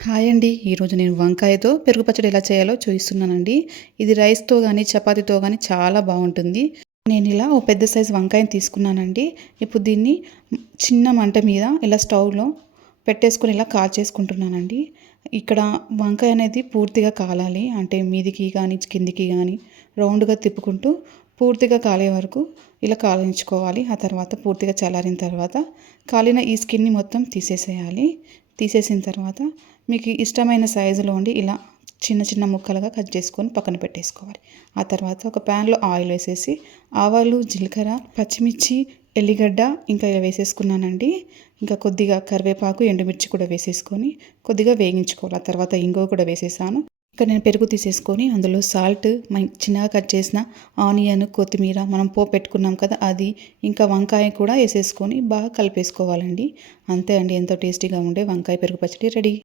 Hi అండి. ఈరోజు నేను వంకాయతో పెరుగు పచ్చడి ఎలా చేయాలో చూపిస్తున్నానండి. ఇది రైస్‌తో గానీ, చపాతీతో గానీ చాలా బావుంటుంది. నేనిలా ఓ పెద్ద సైజు వంకాయని తీసుకున్నానండి. ఇప్పుడు దీన్ని చిన్న మంట మీద ఇలా స్టవ్‌లో పెట్టేసుకొని ఇలా కాల్చేసుకుంటున్నానండి. ఇక్కడ వంకాయ అనేది పూర్తిగా కాలాలి. అంటే మీదికి గానీ, కిందికి గానీ రౌండ్‌గా తిప్పుకుంటూ పూర్తిగా కాలే వరకు ఇలా కాలించుకోవాలి. ఆ తర్వాత పూర్తిగా చల్లారిన తర్వాత కాలిన ఈ స్కిన్‌ని మొత్తం తీసేసేయాలి. తీసేసిన తర్వాత మీకు ఇష్టమైన సైజులో ఉండి ఇలా చిన్న చిన్న ముక్కలుగా కట్ చేసుకొని పక్కన పెట్టేసుకోవాలి. ఆ తర్వాత ఒక ప్యాన్లో ఆయిల్ వేసేసి ఆవాలు, జీలకర్ర, పచ్చిమిర్చి, ఎల్లిగడ్డ ఇంకా ఇలా వేసేసుకున్నానండి. ఇంకా కొద్దిగా కరివేపాకు, ఎండుమిర్చి కూడా వేసేసుకొని కొద్దిగా వేగించుకోవాలి. ఆ తర్వాత ఇంగువ కూడా వేసేసాను. ఇక్కడ నేను పెరుగు తీసేసుకొని అందులో సాల్ట్, చిన్నగా కట్ చేసిన ఆనియన్, కొత్తిమీర, మనం పోపు పెట్టుకున్నాం కదా అది, ఇంకా వంకాయ కూడా వేసేసుకొని బాగా కలిపేసుకోవాలండి. అంతే అండి, ఎంతో టేస్టీగా ఉండే వంకాయ పెరుగు పచ్చడి రెడీ.